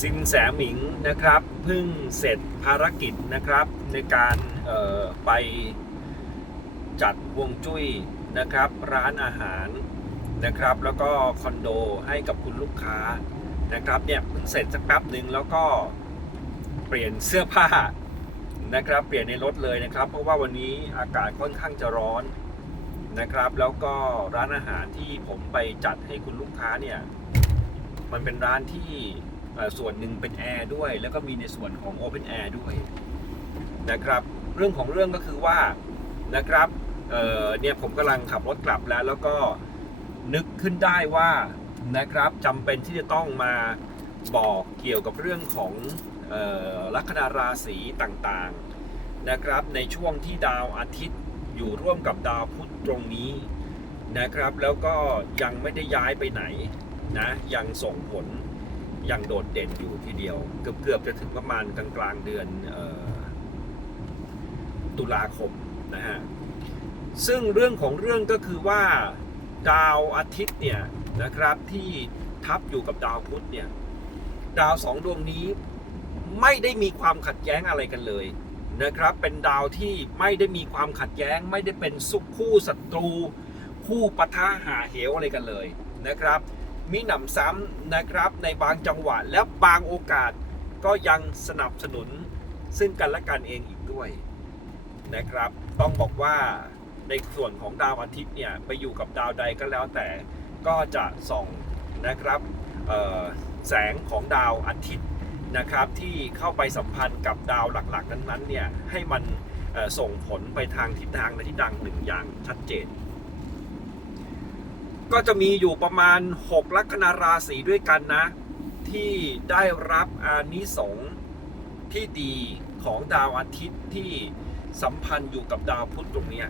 ซินแสหมิงนะครับเพิ่งเสร็จภารกิจนะครับในการไปจัดวงจุ้ยนะครับร้านอาหารนะครับแล้วก็คอนโดให้กับคุณลูกค้านะครับเนี่ยเพิ่งเสร็จสักแป๊บหนึ่งแล้วก็เปลี่ยนเสื้อผ้านะครับเปลี่ยนในรถเลยนะครับ เพราะว่าวันนี้อากาศค่อนข้างจะร้อนนะครับ แล้วก็ร้านอาหารที่ผมไปจัดให้คุณลูกค้าเนี่ยมันเป็นร้านที่ ส่วนหนึ่งเป็นแอร์ด้วย แล้วก็มีในส่วนของ Open Air ด้วยนะครับ เรื่องของเรื่องก็คือว่านะครับเเนี่ยผมกำลังขับรถกลับแล้ว แล้วก็นึกขึ้นได้ว่านะครับจำเป็นที่จะต้องมาบอกเกี่ยวกับเรื่องของลัคนาราศีต่างๆนะครับ ในช่วงที่ดาวอาทิตย์อยู่ร่วมกับดาวพุธตรงนี้นะครับ แล้วก็ยังไม่ได้ย้ายไปไหนนะยังส่งผล ยังโดดเด่นอยู่ทีเดียว เกือบเกือบจะถึงประมาณกลางกลางเดือนออตุลาคมนะฮะซึ่งเรื่องของเรื่องก็คือว่าดาวอาทิตย์เนี่ยนะครับที่ทับอยู่กับดาวพุธเนี่ยดาวสองดวงนี้ไม่ได้มีความขัดแย้งอะไรกันเลยนะครับ เป็นดาวที่ไม่ได้มีความขัดแย้ง ไม่ได้เป็นสุขคู่ศัตรู คู่ปะทะหาเหวอะไรกันเลยนะครับ มีหนำซ้ำนะครับในบางจังหวะและบางโอกาสก็ยังสนับสนุนซึ่งกันและกันเองอีกด้วยนะครับ ต้องบอกว่าในส่วนของดาวอาทิตย์เนี่ยไปอยู่กับดาวใดก็แล้วแต่ก็จะส่องนะครับแสงของดาวอาทิตย์นะครับที่เข้าไปสัมพันธ์กับดาวหลักๆ นั้นๆเนี่ยให้มันส่งผลไปทางทิศทางในทิศทางหนึ่งอย่างชัดเจน ก็จะมีอยู่ประมาณ 6 ลัคนาราศีด้วยกันนะ ที่ได้รับอานิสงส์ที่ดีของดาวอาทิตย์ที่สัมพันธ์อยู่กับดาวพุธตรงนี้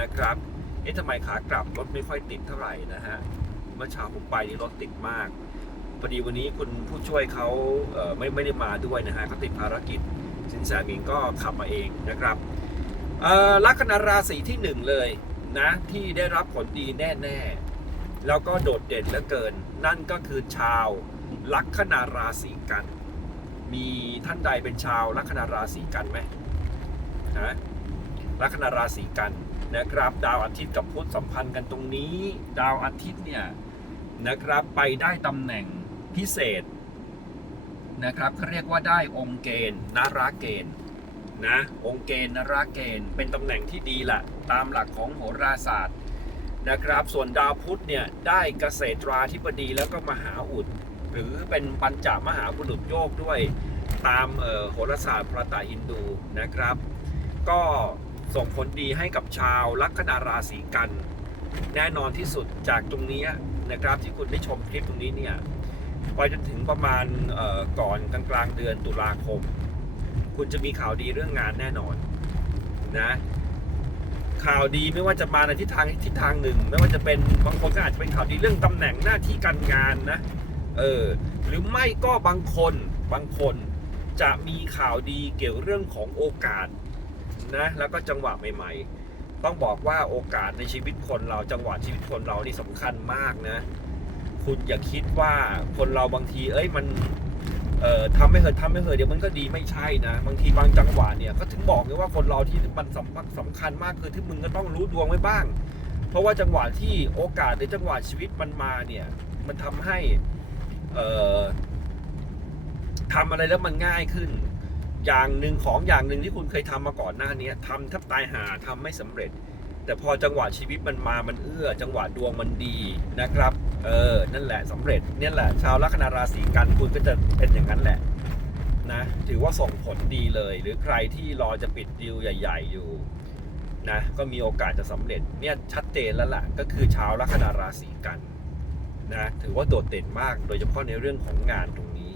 นะครับ เอ๊ะทำไมขากลับรถไม่ค่อยติดเท่าไหร่นะฮะ เมื่อเช้าผมไปนี่รถติดมากพอดีวันนี้คุณผู้ช่วยเขาเไม่ไม่ได้มาด้วยนะฮะเขาติดภารกิจสินแสมิงก็ขับมาเองนะครับลัคนาราศีที่หนึ่งเลย นะ ที่ได้รับผลดีแน่ ๆ แล้วก็โดดเด่นเหลือเกิน นั่นก็คือชาวลัคนาราศีกัน มีท่านใดเป็นชาวลัคนาราศีกันไหมฮะลัคนาราศีกันนะครับดาวอาทิตย์กับพุธสัมพันธ์กันตรงนี้ ดาวอาทิตย์เนี่ยนะครับไปได้ตำแหน่งพิเศษนะครับเขาเรียกว่าได้องค์เกณฑ์นาราเกณฑ์ นะองค์เกณฑ์นราเกณฑ์เป็นตำแหน่งที่ดีละตามหลักของโหราศาสตร์นะครับ ส่วนดาวพุธเนี่ยได้เกษตราธิบดีแล้วก็มหาอุด หรือเป็นปัญจมหาบุรุษโยกด้วยตามโหราศาสตร์พระตาฮินดูนะครับ ก็ส่งผลดีให้กับชาวลัคนาราศีกัน แน่นอนที่สุดจากตรงนี้นะครับที่คุณได้ชมคลิปตรงนี้เนี่ยไปจนถึงประมาณก่อนกลางกลางเดือนตุลาคม คุณจะมีข่าวดีเรื่องงานแน่นอนนะข่าวดีไม่ว่าจะมาในทิศทางทิศทางหนึ่ง ไม่ว่าจะเป็นบางคนก็อาจจะเป็นข่าวดีเรื่องตำแหน่งหน้าที่การงานนะเออหรือไม่ก็บางคนบางคนจะมีข่าวดีเกี่ยวเรื่องของโอกาสนะแล้วก็จังหวะใหม่ ๆ ต้องบอกว่าโอกาสในชีวิตคนเราจังหวะชีวิตคนเรานี่สำคัญมากนะ คุณอย่าคิดว่าคนเราบางทีเอ้ยมัน เอ่อทำไม่เหอะทำไม่เหอะเดี๋ยวมันก็ดีไม่ใช่นะบางทีบางจังหวะเนี่ยก็ถึงบอกไงว่าคนเราที่มันสำคัญสำคัญมากคือที่มึงก็ต้องรู้ดวงไว้บ้าง เพราะว่าจังหวะที่โอกาสในจังหวะชีวิตมันมาเนี่ย มันทำให้เอ่อทำอะไรแล้วมันง่ายขึ้น อย่างหนึ่งของอย่างหนึ่งที่คุณเคยทำมาก่อนหน้านี้ทำแทบตายหาทำไม่สำเร็จ แต่พอจังหวะชีวิตมันมามันเอื้อ จังหวะดวงมันดีนะครับ เออ นั่นแหละสำเร็จเนี่ยแหละ ชาวลัคนาราศีกันคุณก็จะเป็นอย่างนั้นแหละนะถือว่าส่งผลดีเลย หรือใครที่รอจะปิดดีลใหญ่ ๆ อยู่นะก็มีโอกาสจะสำเร็จเนี่ยชัดเจนแล้วล่ะก็คือชาวลัคนาราศีกันนะถือว่าโดดเด่นมากโดยเฉพาะในเรื่องของงานตรงนี้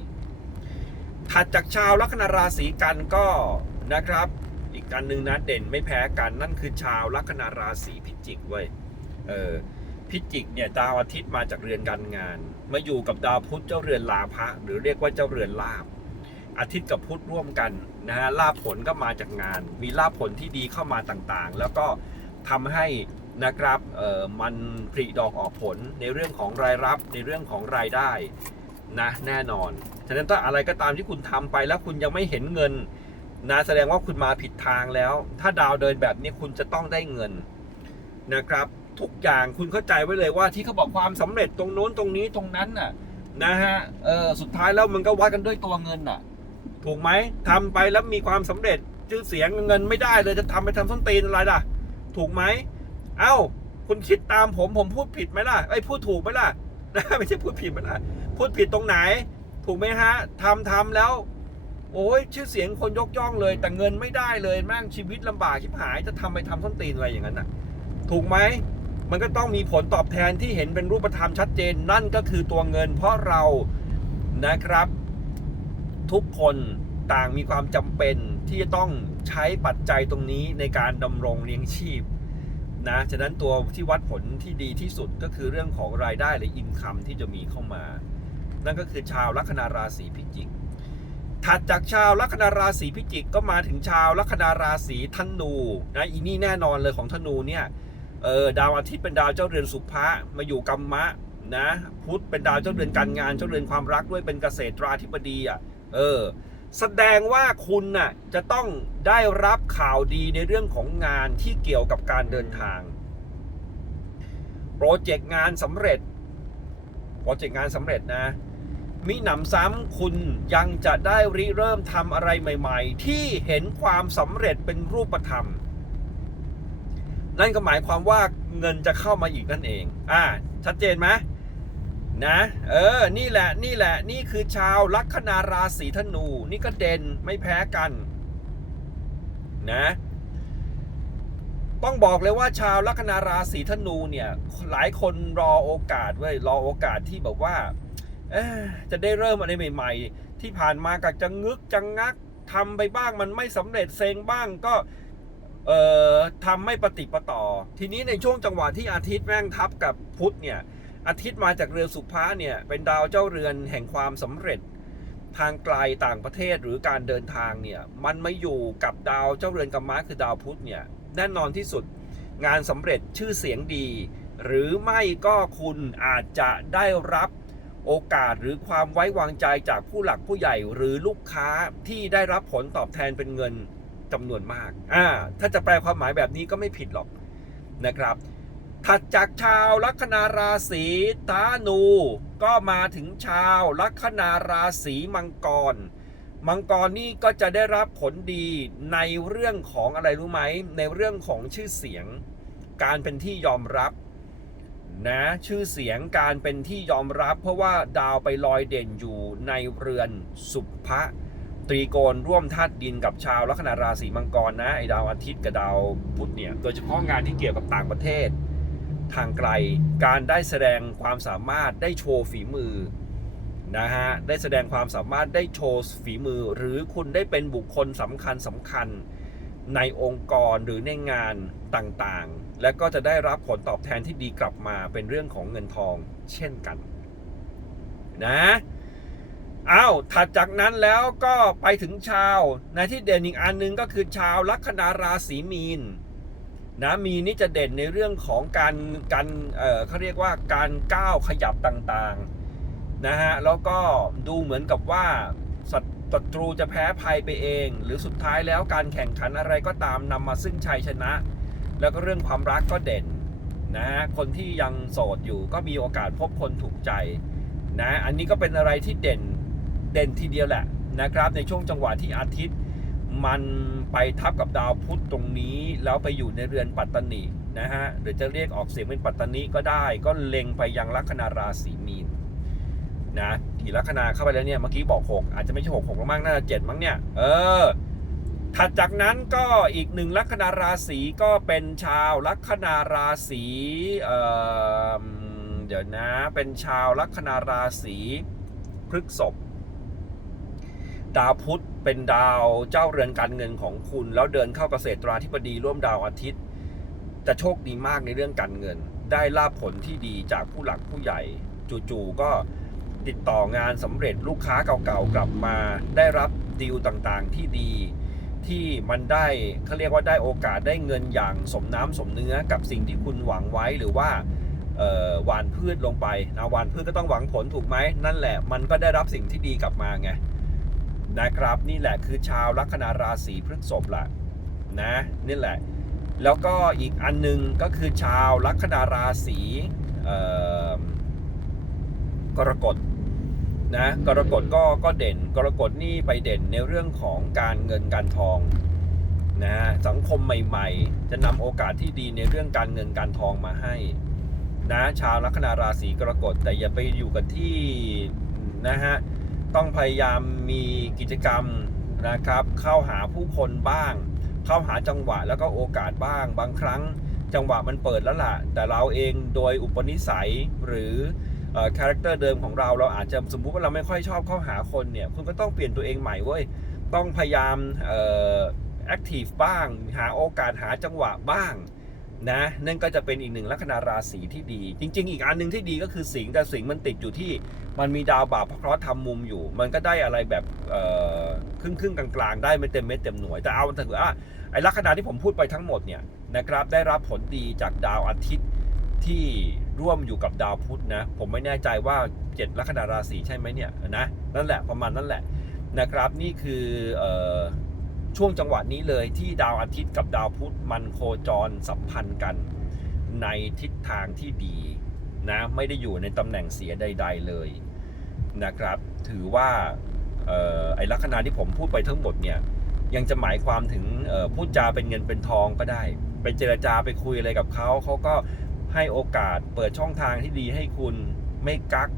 ถัดจากชาวลัคนาราศีกันก็นะครับอีกการหนึ่งนะเด่นไม่แพ้กันนั่นคือชาวลัคนาราศีพิจิกเว้ยเออ พิจิกเนี่ยดาวอาทิตย์มาจากเรือนการงาน มาอยู่กับดาวพุธเจ้าเรือนลาภะหรือเรียกว่าเจ้าเรือนลาบ อาทิตย์กับพุธร่วมกันนะฮะลาภผลก็มาจากงาน มีลาภผลที่ดีเข้ามาต่างๆ แล้วก็ทำให้นะครับเอ่อมันผลิดอกออกผลในเรื่องของรายรับในเรื่องของรายได้นะแน่นอน ฉะนั้นถ้าอะไรก็ตามที่คุณทำไปแล้วคุณยังไม่เห็นเงินนะแสดงว่าคุณมาผิดทางแล้ว ถ้าดาวเดินแบบนี้คุณจะต้องได้เงินนะครับ ทุกอย่างคุณเข้าใจไว้เลยว่าที่เขาบอกความสำเร็จตรงโน้นตรงนี้ตรงนั้นน่ะนะฮะเออสุดท้ายแล้วมันก็วัดกันด้วยตัวเงินน่ะ ถูกไหมทำไปแล้วมีความสำเร็จชื่อเสียงเงินไม่ได้เลยจะทำไปทำส้นตีนอะไรล่ะ ถูกไหมเอ้า คุณคิดตามผมผมพูดผิดไหมล่ะไอ้พูดถูกไหมล่ะไม่ใช่พูดผิดไหมล่ะพูดผิดตรงไหน ถูกไหมฮะทำทำแล้ว โอ้ยชื่อเสียงคนยกย่องเลย แต่เงินไม่ได้เลยแม่งชีวิตลำบากชิบหายจะทำไปทำส้นตีนอะไรอย่างนั้นน่ะ ถูกไหม มันก็ต้องมีผลตอบแทนที่เห็นเป็นรูปธรรมชัดเจนนั่นก็คือตัวเงิน เพราะเรานะครับ ทุกคนต่างมีความจำเป็นที่จะต้องใช้ปัจจัยตรงนี้ในการดำรงเลี้ยงชีพนะฉะนั้นตัวที่วัดผลที่ดีที่สุดก็คือเรื่องของรายได้หรืออินคัมที่จะมีเข้ามา นั่นก็คือชาวลัคนาราศีพิจิกถัดจากชาวลัคนาราศีพิจิกก็มาถึงชาวลัคนาราศีธนูนะอีนี่แน่นอนเลยของธนูเนี่ย เออดาวอาทิตย์เป็นดาวเจ้าเรือนสุภะมาอยู่กัมมะนะพุธเป็นดาวเจ้าเรือนการงานเจ้าเรือนความรักด้วยเป็นเกษตราธิบดีอะเออแสดงว่าคุณน่ะจะต้องได้รับข่าวดีในเรื่องของงานที่เกี่ยวกับการเดินทาง โปรเจกต์งานสำเร็จ โปรเจกต์งานสำเร็จนะมิหนำซ้ำคุณยังจะได้ริเริ่มทำอะไรใหม่ ๆ ที่เห็นความสำเร็จเป็นรูปธรรม นั่นก็หมายความว่าเงินจะเข้ามาอีกนั่นเอง อ่า ชัดเจนไหมนะ เออ นี่แหละ นี่แหละ นี่คือชาวลัคนาราศีธนู นี่ก็เด่นไม่แพ้กัน นะ ต้องบอกเลยว่าชาวลัคนาราศีธนูเนี่ย หลายคนรอโอกาสเว้ย รอโอกาสที่แบบว่า จะได้เริ่มอะไรใหม่ ๆ ที่ผ่านมาก็จะงึกจะงักทำไปบ้างมันไม่สำเร็จเซ็งบ้างก็ เอ่อทำไม่ปฏิปต่อ ทีนี้ในช่วงจังหวะที่อาทิตย์แม่งทับกับพุธเนี่ย อาทิตย์มาจากเรือสุภาเนี่ย เป็นดาวเจ้าเรือนแห่งความสำเร็จ ทางไกลต่างประเทศหรือการเดินทางเนี่ย มันมาอยู่กับดาวเจ้าเรือนกัมมะคือดาวพุธเนี่ย แน่นอนที่สุดงานสำเร็จชื่อเสียงดี หรือไม่ก็คุณอาจจะได้รับโอกาสหรือความไว้วางใจจากผู้หลักผู้ใหญ่หรือลูกค้าที่ได้รับผลตอบแทนเป็นเงิน จำนวนมากอ่าถ้าจะแปลความหมายแบบนี้ก็ไม่ผิดหรอกนะครับ ถัดจากชาวลัคนาราศีธานู ก็มาถึงชาวลัคนาราศีมังกร มังกรนี่ก็จะได้รับผลดีในเรื่องของอะไรรู้ไหม ในเรื่องของชื่อเสียง การเป็นที่ยอมรับนะชื่อเสียงการเป็นที่ยอมรับ เพราะว่าดาวไปลอยเด่นอยู่ในเรือนสุภะ ตรีโกณร่วมธาตุดินกับชาวลัคนาราศีมังกรนะไอดาวอาทิตย์กับดาวพุธเนี่ยโดยเฉพาะงานที่เกี่ยวกับต่างประเทศ ทางไกลการได้แสดงความสามารถได้โชว์ฝีมือนะฮะได้แสดงความสามารถได้โชว์ฝีมือ หรือคุณได้เป็นบุคคลสำคัญสำคัญในองค์กรหรือในงานต่างๆ และก็จะได้รับผลตอบแทนที่ดีกลับมาเป็นเรื่องของเงินทองเช่นกัน นะ อ้าวถัดจากนั้นแล้วก็ไปถึงชาวในที่เด่นอีกอันหนึงก็คือชาวลัคนาราศีมีนนะมีนี่จะเด่นในเรื่องของการการเออเขาเรียกว่าการก้าวขยับต่างๆนะฮะแล้วก็ดูเหมือนกับว่าศัศัตรูจะแพ้ภัยไปเอง หรือสุดท้ายแล้วการแข่งขันอะไรก็ตามนำมาซึ่งชัยชนะ แล้วก็เรื่องความรักก็เด่นนะฮะคนที่ยังโสดอยู่ก็มีโอกาสพบคนถูกใจนะอันนี้ก็เป็นอะไรที่เด่น เด่นทีเดียวแหละนะครับ ในช่วงจังหวะที่อาทิตย์มันไปทับกับดาวพุธตรงนี้ แล้วไปอยู่ในเรือนปัตตนินะฮะหรือจะเรียกออกเสียงเป็นปัตตนิก็ได้ ก็เล็งไปยังลัคนาราศีมีนนะที่ลัคนาเข้าไปแล้วเนี่ยเมื่อกี้บอก 6 อาจจะไม่ใช่6 6มั้งน่าจะ7มั้งเนี่ย เออ ถัดจากนั้นก็อีกหนึ่งลัคนาราศีก็เป็นชาวลัคนาราศีเออเดี๋ยวนะเป็นชาวลัคนาราศีพฤกษภ ดาวพุธเป็นดาวเจ้าเรือนการเงินของคุณ แล้วเดินเข้าเกษตราธิบดีร่วมดาวอาทิตย์ จะโชคดีมากในเรื่องการเงิน ได้ลาบผลที่ดีจากผู้หลักผู้ใหญ่จู่ๆก็ติดต่องานสำเร็จลูกค้าเก่าๆกลับมา ได้รับดีลต่างๆที่ดี ที่มันได้เขาเรียกว่าได้โอกาสได้เงินอย่างสมน้ำสมเนื้อกับสิ่งที่คุณหวังไว้หรือว่าหวานพืชลงไปนะหวานพืชก็ต้องหวังผลถูกไหมนั่นแหละมันก็ได้รับสิ่งที่ดีกลับมาไง นะครับ นี่แหละคือชาวลัคนาราศีพฤษภละนะนี่แหละ แล้วก็อีกอันหนึงก็คือชาวลัคนาราศีกรกฎนะกรกฎก็ก็เด่น กรกฎนี่ไปเด่นในเรื่องของการเงินการทองนะฮะสังคมใหม่ๆ จะนำโอกาสที่ดีในเรื่องการเงินการทองมาให้นะชาวลัคนาราศีกรกฎแต่อย่าไปอยู่กันที่นะฮะ ต้องพยายามมีกิจกรรมนะครับ เข้าหาผู้คนบ้าง เข้าหาจังหวะแล้วก็โอกาสบ้าง บางครั้งจังหวะมันเปิดแล้วล่ะ แต่เราเองโดยอุปนิสัยหรือคาแรคเตอร์เดิมของเราเราอาจจะสมมุติว่าเราไม่ค่อยชอบเข้าหาคนเนี่ยคุณก็ต้องเปลี่ยนตัวเองใหม่เว้ยต้องพยายามแอคทีฟบ้าง หาโอกาสหาจังหวะบ้างนะนั่นก็จะเป็นอีกหนึ่งลัคนาราศีที่ดี จริง ๆ อีกอันหนึ่งที่ดีก็คือสิงแต่สิงมันติดอยู่ที่ มันมีดาวบาปพระเคราะห์ทำมุมอยู่ มันก็ได้อะไรแบบครึ่งครึ่งๆกลางๆ ได้ไม่เต็มเม็ดเต็มหน่วย แต่เอาถือว่าไอ้ลัคนาที่ผมพูดไปทั้งหมดเนี่ยนะครับได้รับผลดีจากดาวอาทิตย์ที่ร่วมอยู่กับดาวพุธนะ ผมไม่แน่ใจว่าเจ็ดลัคนาราศีใช่ไหมเนี่ยนะนั่นแหละประมาณนั่นแหละนะครับ นี่คืออช่วงจังหวะนี้เลยที่ดาวอาทิตย์กับดาวพุธมันโคจรสัมพันธ์กันในทิศทางที่ดีนะไม่ได้อยู่ในตำแหน่งเสียใด ๆ เลย นะครับ ถือว่าออไอ้ลัคนาที่ผมพูดไปทั้งหมดเนี่ยยังจะหมายความถึงพูดจาเป็นเงินเป็นทองก็ได้ ไปเจรจาไปคุยอะไรกับเขาเขาก็ให้โอกาสเปิดช่องทางที่ดีให้คุณไม่กัก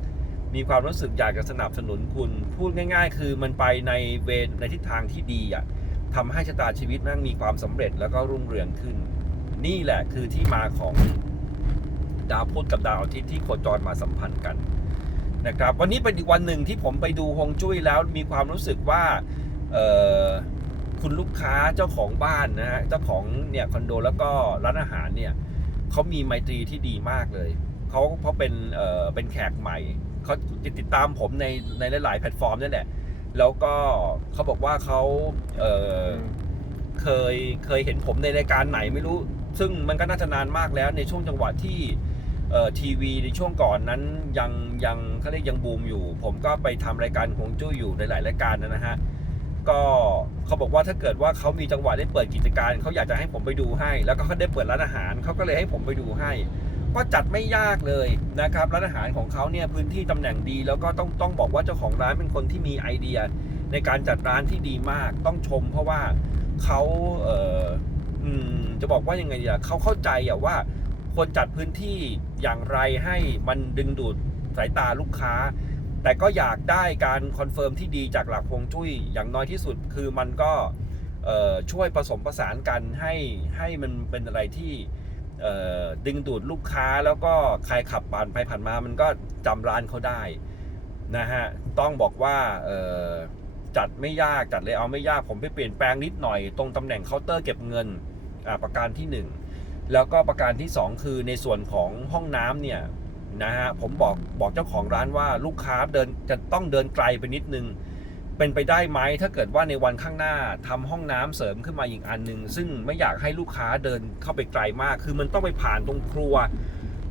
มีความรู้สึกอยากจะสนับสนุนคุณ พูดง่าย ๆ คือมันไปในเวรในทิศทางที่ดีอะทำให้ชะตาชีวิตแม่งมีความสำเร็จแล้วก็รุ่งเรืองขึ้น นี่แหละคือที่มาของดาวพุธกับดาวอาทิตย์ที่โคจรมาสัมพันธ์กัน นะครับ วันนี้เป็นอีกวันหนึ่งที่ผมไปดูฮงจุ้ยแล้วมีความรู้สึกว่าคุณลูกค้าเจ้าของบ้านนะฮะเจ้าของเนี่ยคอนโดแล้วก็ร้านอาหารเนี่ยเขามีไมตรีที่ดีมากเลยเขาเพราะเป็นเอ่อเป็นแขกใหม่เขาติดติดตามผมในในหลาย ๆ แพลตฟอร์มนั่นแหละแล้วก็เขาบอกว่าเขาเอ่อเคยเคยเห็นผมในรายการไหนไม่รู้ ซึ่งมันก็น่าจะนานมากแล้วในช่วงจังหวะที่ ทีวีในช่วงก่อนนั้นยังยังเขาเรียกยังบูมอยู่ ผมก็ไปทำรายการคงจุ้ยอยู่ในหลายรายการนะฮะก็เขาบอกว่าถ้าเกิดว่าเขามีจังหวะได้เปิดกิจการเขาอยากจะให้ผมไปดูให้ แล้วก็เขาได้เปิดร้านอาหารเขาก็เลยให้ผมไปดูให้ ก็จัดไม่ยากเลยนะครับร้านอาหารของเขาเนี่ยพื้นที่ตำแหน่งดี แล้วก็ต้องต้องบอกว่าเจ้าของร้านเป็นคนที่มีไอเดีย ในการจัดร้านที่ดีมากต้องชม เพราะว่าเขาเอออืมจะบอกว่ายังไงดีอะเขาเข้าใจอะว่า ควรจัดพื้นที่อย่างไรให้มันดึงดูดสายตาลูกค้า แต่ก็อยากได้การคอนเฟิร์มที่ดีจากหลักฮวงจุ้ยอย่างน้อยที่สุดคือมันก็ช่วยผสมผสานกันให้ให้มันเป็นอะไรที่ดึงดูดลูกค้าแล้วก็ใครขับผ่านไปผ่านมามันก็จำร้านเขาได้นะฮะต้องบอกว่าจัดไม่ยากจัดเลยเอาไม่ยากผมไปเปลี่ยนแปลงนิดหน่อยตรงตำแหน่งเคาน์เตอร์เก็บเงินอ่าประการที่หนึ่ง แล้วก็ประการที่สองคือในส่วนของห้องน้ำเนี่ยนะฮะผมบอกบอกเจ้าของร้านว่าลูกค้าเดินจะต้องเดินไกลไปนิดนึง เป็นไปได้ไหมถ้าเกิดว่าในวันข้างหน้าทำห้องน้ำเสริมขึ้นมาอีกอันหนึ่งซึ่งไม่อยากให้ลูกค้าเดินเข้าไปไกลมาก คือมันต้องไปผ่านตรงครัว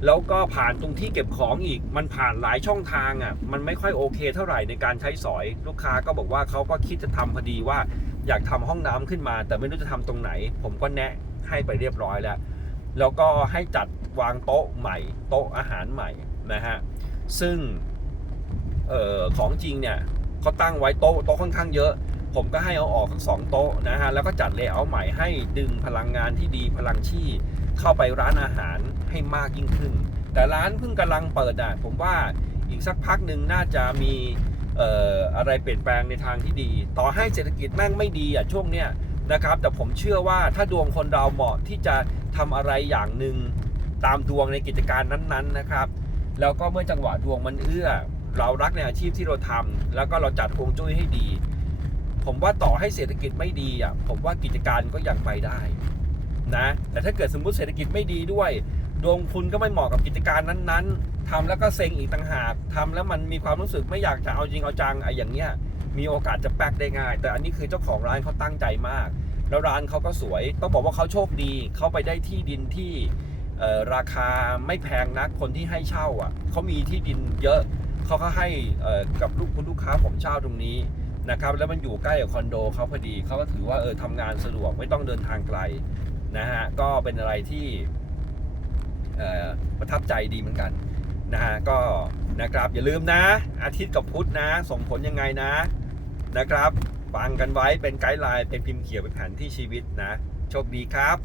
แล้วก็ผ่านตรงที่เก็บของอีก มันผ่านหลายช่องทางอะมันไม่ค่อยโอเคเท่าไหร่ในการใช้สอยลูกค้าก็บอกว่าเขาก็คิดจะทำพอดีว่าอยากทำห้องน้ำขึ้นมา แต่ไม่รู้จะทำตรงไหน ผมก็แนะให้ไปเรียบร้อยแล้ว แล้วก็ให้จัดวางโต๊ะใหม่ โต๊ะอาหารใหม่นะฮะ ซึ่งออของจริงเนี่ยเขาตั้งไว้โต๊ะโต๊ะค่อนข้างเยอะ ผมก็ให้เอาออกทั้งสองโต๊ะนะฮะ แล้วก็จัดเลเยอร์ใหม่ให้ดึงพลังงานที่ดีพลังชีเข้าไปร้านอาหารให้มากยิ่งขึ้น แต่ร้านเพิ่งกำลังเปิดอะผมว่าอีกสักพักหนึ่งน่าจะมีเอ่ออะไรเปลี่ยนแปลงในทางที่ดี ต่อให้เศรษฐกิจแม่งไม่ดีอะช่วงเนี้ย นะครับ แต่ผมเชื่อว่าถ้าดวงคนเราเหมาะที่จะทำอะไรอย่างหนึ่งตามดวงในกิจการนั้นๆนะครับ แล้วก็เมื่อจังหวะดวงมันเอื้อ เรารักในอาชีพที่เราทำแล้วก็เราจัดฮวงจุ้ยให้ดี ผมว่าต่อให้เศรษฐกิจไม่ดีอะผมว่ากิจการก็ยังไปได้นะแต่ถ้าเกิดสมมุติเศรษฐกิจไม่ดีด้วย ดวงคุณก็ไม่เหมาะกับกิจการนั้นๆทำแล้วก็เซ็งอีกต่างหากทำแล้วมันมีความรู้สึกไม่อยากจะเอาจริงเอาจังไอ้อย่างเงี้ย มีโอกาสจะแป๊กได้ง่าย แต่อันนี้คือเจ้าของร้านเขาตั้งใจมาก แล้วร้านเขาก็สวย ต้องบอกว่าเขาโชคดีเขาไปได้ที่ดินที่ราคาไม่แพงนักคนที่ให้เช่าอะเขามีที่ดินเยอะเขาก็ให้กับลูกคุณลูกค้าผมเช่าตรงนี้นะครับแล้วมันอยู่ใกล้กับคอนโดเขาพอดีเขาก็ถือว่าเออทำงานสะดวกไม่ต้องเดินทางไกลนะฮะก็เป็นอะไรที่ประทับใจดีเหมือนกันนะฮะก็นะครับอย่าลืมนะ อาทิตย์กับพุธนะ ส่งผลยังไงนะ นะครับ ฟังกันไว้เป็นไกด์ไลน์เป็นพิมพ์เขียวเป็นแผนที่ชีวิตนะ โชคดีครับ